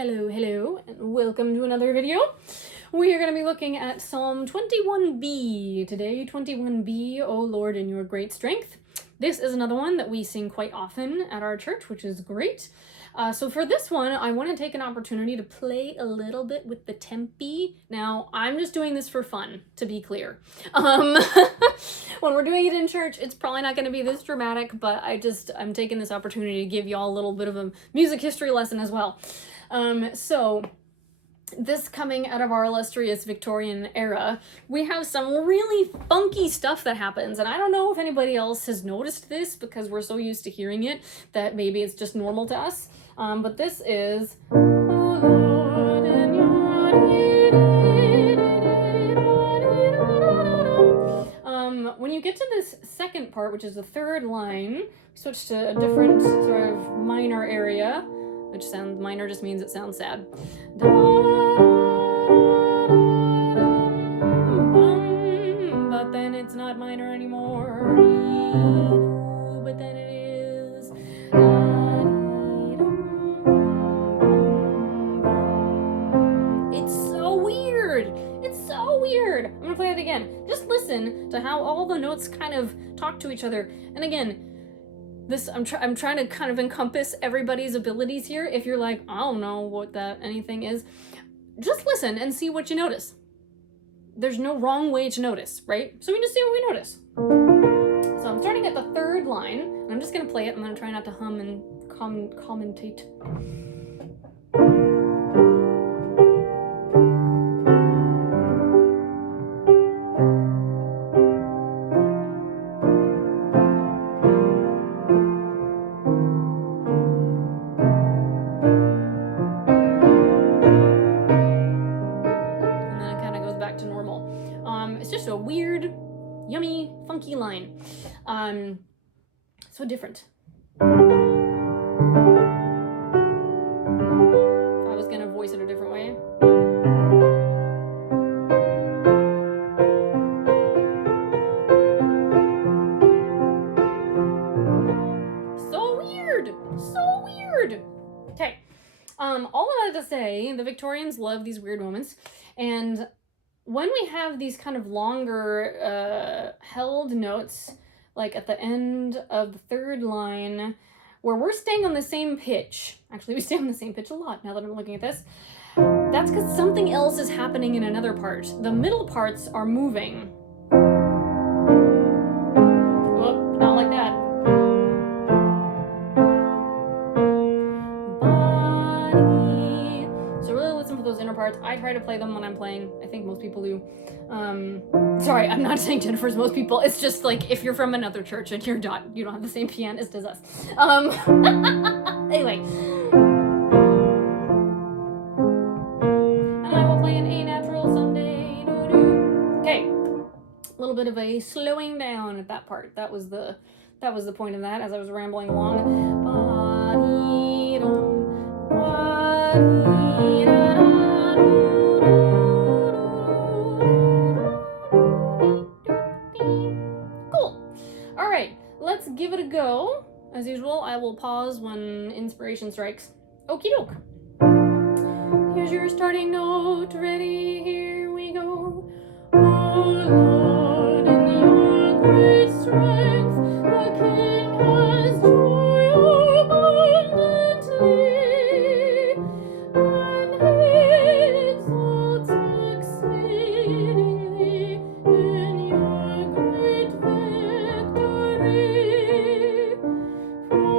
Hello, and welcome to another video. We are going to be looking at Psalm 21b today. 21b, O Lord, in your great strength. This is another one that we sing quite often at our church, which is great. So for this one, I want to take an opportunity to play a little bit with the tempi. Now, I'm just doing this for fun, to be clear. When we're doing it in church, it's probably not going to be this dramatic, but I'm taking this opportunity to give y'all a little bit of a music history lesson as well. So this coming out of our illustrious Victorian era, we have some really funky stuff that happens, and I don't know if anybody else has noticed this because we're so used to hearing it that maybe it's just normal to us, but this is when you get to this second part, which is the third line, switch to a different sort of minor area, which sounds minor just means it sounds sad. But then it's not minor anymore. But then it is. It's so weird. It's so weird. I'm gonna play it again. Just listen to how all the notes kind of talk to each other. And again, I'm trying to kind of encompass everybody's abilities here. If you're like, I don't know what that anything is, just listen and see what you notice. There's no wrong way to notice, right? So we just see what we notice. So I'm starting at the third line, and I'm just gonna play it. I'm gonna try not to hum and commentate. It's just a weird, yummy, funky line. So different. If I was gonna voice it a different way. So weird! So weird! Okay. All of that to say, the Victorians love these weird moments, and when we have these kind of longer held notes, like at the end of the third line, where we're staying on the same pitch, actually we stay on the same pitch a lot now that I'm looking at this, that's because something else is happening in another part. The middle parts are moving. Oh, not like that. Those inner parts. I try to play them when I'm playing. I think most people do. Sorry, I'm not saying Jennifer's most people. It's just like if you're from another church and you don't have the same pianist as us. Anyway. And I will play an A natural someday. Okay. A little bit of a slowing down at that part. That was the point of that as I was rambling along. Let's give it a go. As usual, I will pause when inspiration strikes. Okie doke. Here's your starting note. Ready? Here we go. Oh Lord, in your great strength, the King has joy abundantly, and he exalts exceedingly in your great victory. He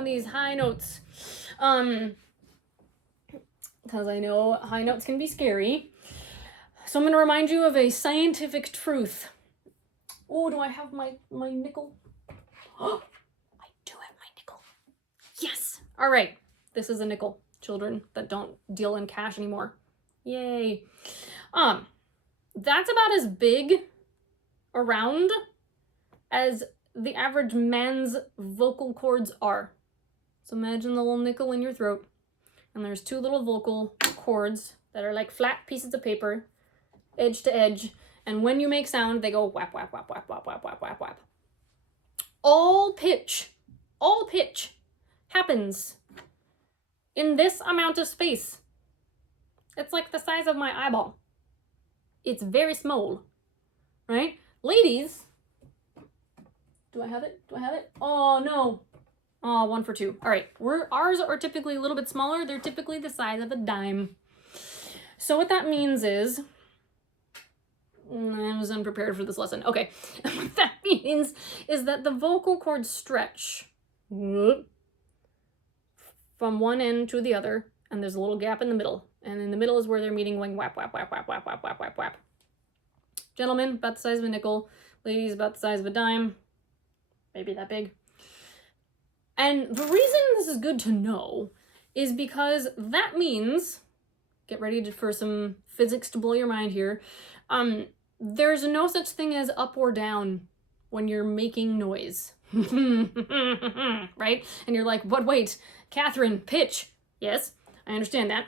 of these high notes. Because I know high notes can be scary. So I'm going to remind you of a scientific truth. Oh, do I have my nickel? Oh, I do have my nickel. Yes. All right. This is a nickel, children that don't deal in cash anymore. Yay. That's about as big around as the average man's vocal cords are. So imagine the little nickel in your throat, and there's two little vocal cords that are like flat pieces of paper, edge to edge, and when you make sound, they go whap, whap, whap, whap, whap, whap, whap, whap, whap. All pitch happens in this amount of space. It's like the size of my eyeball. It's very small, right? Ladies, do I have it? Oh, no. Oh, 1 for 2. All right, ours are typically a little bit smaller. They're typically the size of a dime. So what that means is, I was unprepared for this lesson. Okay, what that means is that the vocal cords stretch from one end to the other, and there's a little gap in the middle. And in the middle is where they're meeting, going whap, whap, whap, whap, whap, whap, whap, whap, whap. Gentlemen, about the size of a nickel. Ladies, about the size of a dime. Maybe that big. And the reason this is good to know is because that means, get ready for some physics to blow your mind here, there's no such thing as up or down when you're making noise. Right? And you're like, but wait, Catherine, pitch. Yes, I understand that.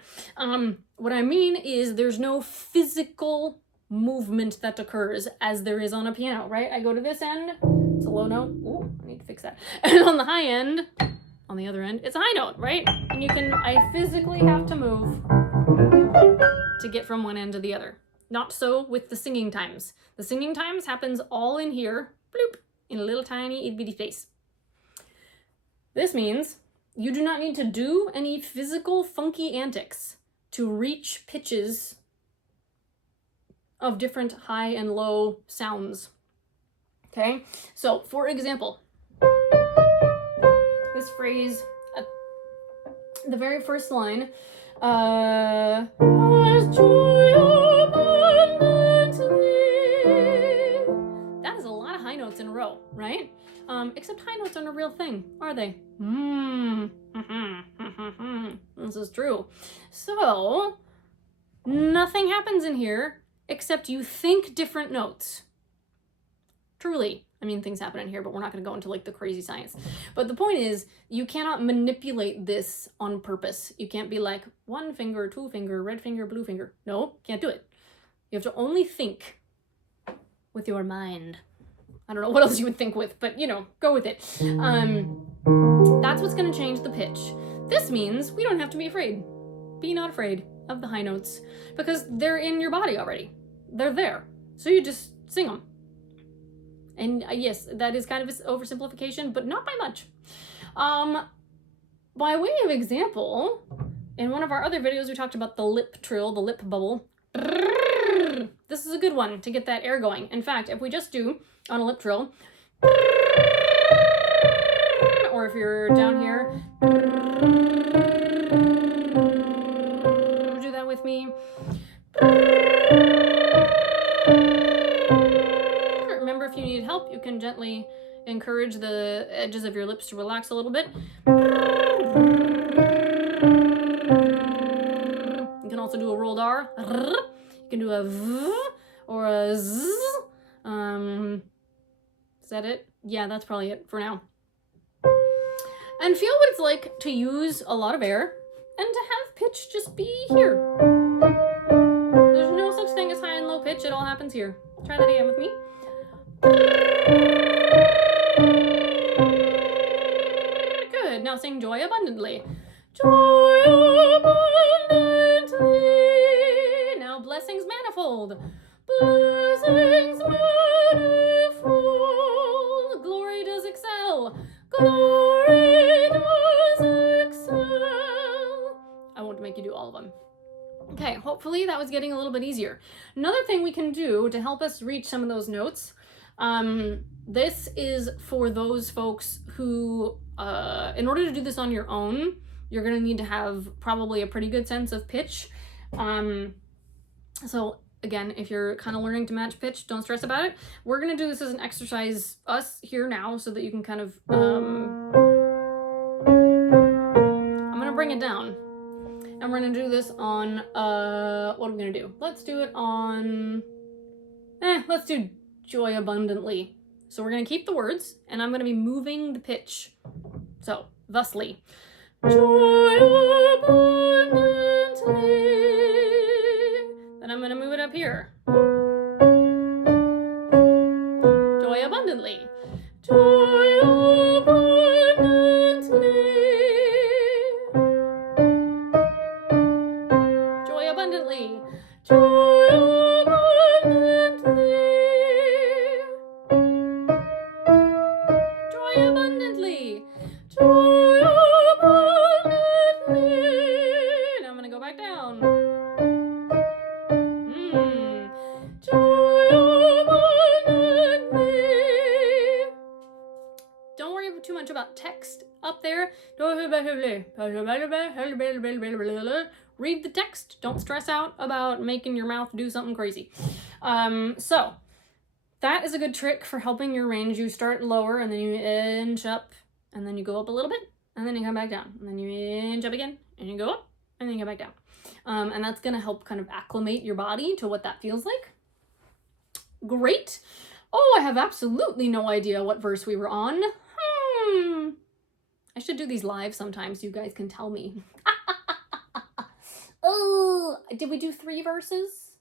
What I mean is there's no physical movement that occurs as there is on a piano, right? I go to this end, it's a low note. Ooh, I need to fix that. And on the high end, on the other end, it's a high note, right? And I physically have to move to get from one end to the other. Not so with the singing times. The singing times happens all in here, bloop, in a little tiny itty bitty space. This means you do not need to do any physical funky antics to reach pitches of different high and low sounds. Okay, so for example, this phrase, the very first line, has joy abundantly. That is a lot of high notes in a row, right? Except high notes aren't a real thing, are they? This is true. So, nothing happens in here except you think different notes. Truly. I mean, things happen in here, but we're not going to go into like the crazy science. But the point is, you cannot manipulate this on purpose. You can't be like, 1 finger, 2 finger, red finger, blue finger. No, can't do it. You have to only think with your mind. I don't know what else you would think with, but go with it. That's what's going to change the pitch. This means we don't have to be afraid. Be not afraid of the high notes because they're in your body already. They're there. So you just sing them. And yes, that is kind of an oversimplification, but not by much. By way of example, in one of our other videos, we talked about the lip trill, the lip bubble. This is a good one to get that air going. In fact, if we just do on a lip trill, or if you're down here, do that with me. Remember, if you need help, you can gently encourage the edges of your lips to relax a little bit. You can also do a rolled R. You can do a V or a Z. Is that it? Yeah, that's probably it for now. And feel what it's like to use a lot of air and to have pitch just be here. There's no such thing as high and low pitch. It all happens here. Try that again with me. Good. Now sing joy abundantly. Joy abundantly. Now blessings manifold. Blessings manifold. Glory does excel. Glory does excel. I won't make you do all of them. Okay, hopefully that was getting a little bit easier. Another thing we can do to help us reach some of those notes, this is for those folks who in order to do this on your own, you're gonna need to have probably a pretty good sense of pitch. So again, if you're kind of learning to match pitch, don't stress about it. We're gonna do this as an exercise, us here now, so that you can kind of, I'm gonna bring it down. And we're gonna do this on, what are we gonna do? Let's do it on, let's do joy abundantly. So we're gonna keep the words, and I'm gonna be moving the pitch. So, thusly. Joy abundantly. Then I'm gonna move it up here. Joy abundantly. Joy abundantly. Joy abundantly. Joy abundantly. Joy abundantly. Joy abundantly. Now I'm gonna go back down. Joy abundantly. Don't worry too much about text up there. Read the text. Don't stress out about making your mouth do something crazy. So that is a good trick for helping your range. You start lower and then you inch up and then you go up a little bit and then you come back down and then you inch up again and you go up and then you go back down. And that's going to help kind of acclimate your body to what that feels like. Great. Oh, I have absolutely no idea what verse we were on. I should do these live sometimes so you guys can tell me. Oh, did we do 3 verses?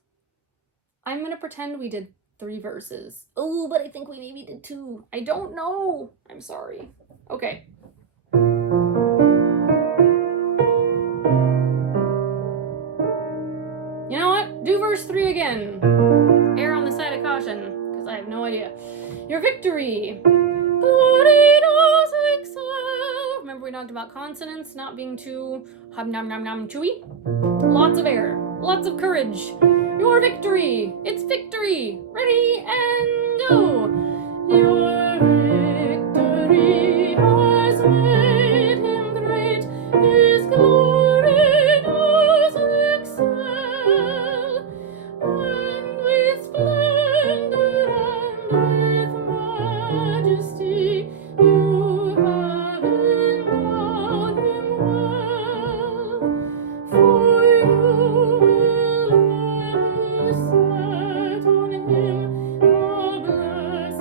I'm going to pretend we did 3 verses. Oh, but I think we maybe did 2. I don't know. I'm sorry. Okay. You know what? Do verse 3 again. Err on the side of caution, because I have no idea. Your victory. Glory does excel. Remember we talked about consonants not being too hum-nom-nom-nom chewy? Lots of air. Lots of courage. Your victory. It's victory. Ready and go. Your victory has made him great. His glory does excel. And with splendor and with majesty you have endowed him well. For you will ever set on him the blessing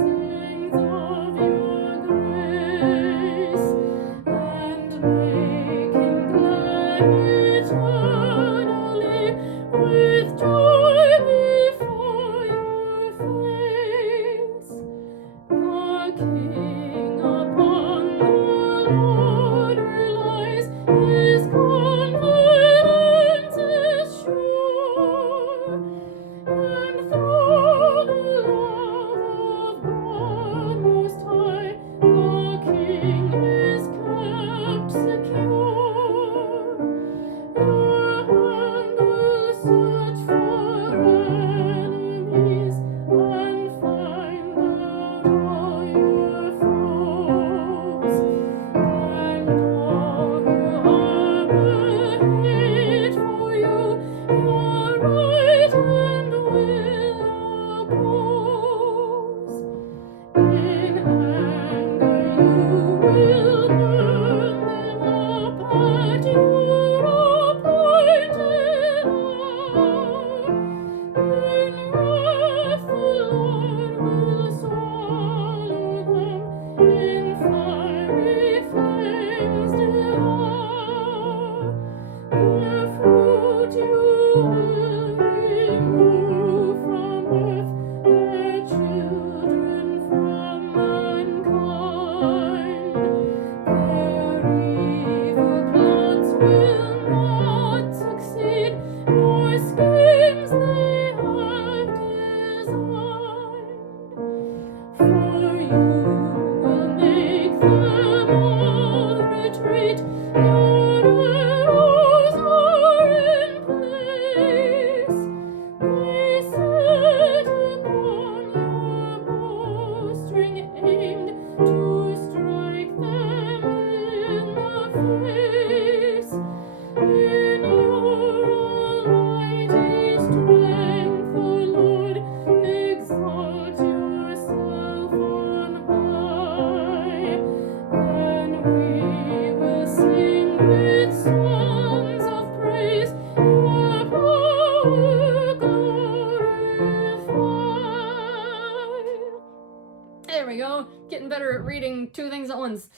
There we go. Getting better at reading two things at once.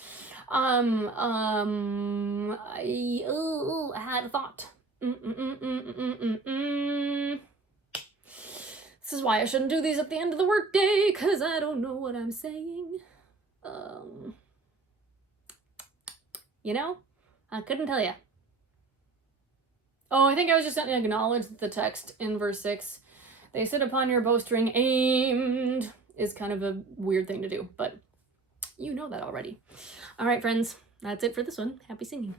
I had a thought. This is why I shouldn't do these at the end of the workday, because I don't know what I'm saying. You know, I couldn't tell you. Oh, I think I was just going to acknowledge the text in verse 6. They sit upon your bowstring aimed is kind of a weird thing to do, but you know that already. All right, friends, that's it for this one. Happy singing.